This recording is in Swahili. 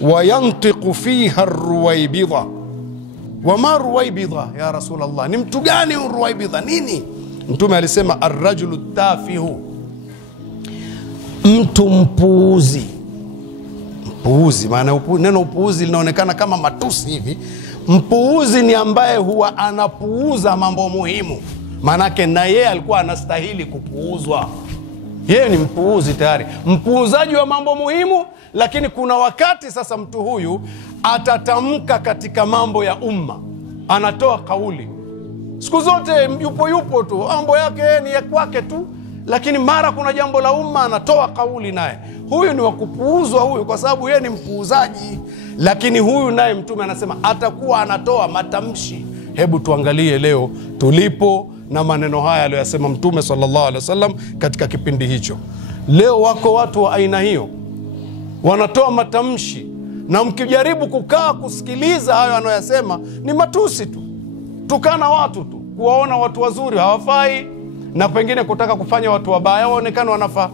wayantiqu fiha ruwaibidha. Wama ruwaibidha ya Rasulullah, ni mtu gani ruwaibidha, nini? Mtume alisema arrajulu tafihu, mtu mpuuzi. Mpuuzi maana neno upuuzi linaonekana kama matusi hivi. Mpuuzi ni ambaye huwa anapuuza mambo muhimu, manake na yeye alikuwa anastahili kupuuzwa. Yeye ni mpuuzi tayari, mpuuzaji wa mambo muhimu. Lakini kuna wakati sasa mtu huyu atatamka katika mambo ya umma, anatoa kauli. Siku zote yupo tu, mambo yake ni ya kwake tu, lakini mara kuna jambo la umma anatoa kauli naye. Huyu ni wakupuuzwa huyu, kwa sababu yeye ni mpuuzaji. Lakini huyu naye Mtume anasema atakuwa anatoa matamshi. Hebu tuangalie leo tulipo na maneno haya aliyosema Mtume sallallahu alaihi wasallam katika kipindi hicho. Leo wako watu wa aina hiyo, wanatoa matamshi, na mkijaribu kukaa kusikiliza hayo anayosema ni matusi tu, tukana watu tu, kuwaona watu wazuri hawafai, na pengine kutaka kufanya watu wabaya waonekane wanafaa.